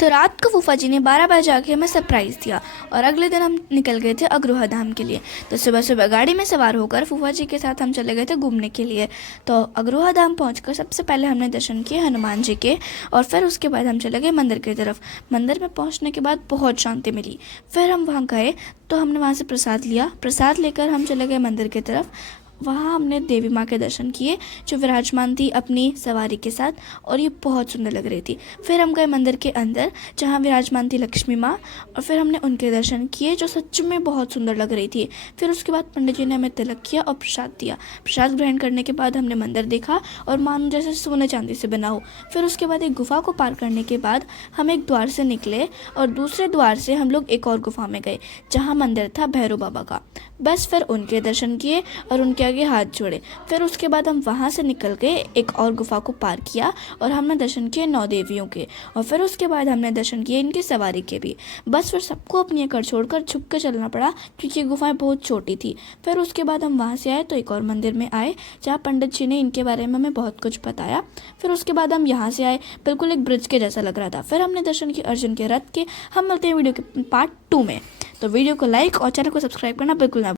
तो रात को फूफा जी ने 12 बजे आके हमें सरप्राइज़ दिया और अगले दिन हम निकल गए थे अग्रोहा धाम के लिए। तो सुबह सुबह गाड़ी में सवार होकर फूफा जी के साथ हम चले गए थे घूमने के लिए। तो अग्रोहा धाम पहुंचकर सबसे पहले हमने दर्शन किए हनुमान जी के और फिर उसके बाद हम चले गए मंदिर की तरफ। मंदिर में पहुंचने के बाद बहुत शांति मिली। फिर हम वहाँ गए तो हमने वहाँ से प्रसाद लिया। प्रसाद लेकर हम चले गए मंदिर की तरफ। वहाँ हमने देवी माँ के दर्शन किए जो विराजमान थी अपनी सवारी के साथ और ये बहुत सुंदर लग रही थी। फिर हम गए मंदिर के अंदर जहाँ विराजमान थी लक्ष्मी माँ और फिर हमने उनके दर्शन किए जो सच में बहुत सुंदर लग रही थी। फिर उसके बाद पंडित जी ने हमें तिलक किया और प्रसाद दिया। प्रसाद ग्रहण करने के बाद हमने मंदिर देखा और मानो जैसे सोने चांदी से बना हो। फिर उसके बाद एक गुफा को पार करने के बाद हम एक द्वार से निकले और दूसरे द्वार से हम लोग एक और गुफा में गए जहाँ मंदिर था भैरव बाबा का। बस फिर उनके दर्शन किए और उनके आगे हाथ जोड़े। फिर उसके बाद हम वहाँ से निकल गए, एक और गुफा को पार किया और हमने दर्शन किए 9 देवियों के और फिर उसके बाद हमने दर्शन किए इनकी सवारी के भी। बस फिर सबको अपनी अकड़ छोड़कर छुप के चलना पड़ा क्योंकि ये गुफाएं बहुत छोटी थी। फिर उसके बाद हम वहाँ से आए तो एक और मंदिर में आए जहाँ पंडित जी ने इनके बारे में हमें बहुत कुछ बताया। फिर उसके बाद हम यहाँ से आए, बिल्कुल एक ब्रिज के जैसा लग रहा था। फिर हमने दर्शन किए अर्जुन के रथ के। हम मिलते हैं वीडियो के पार्ट 2 में। तो वीडियो को लाइक और चैनल को सब्सक्राइब करना बिल्कुल ना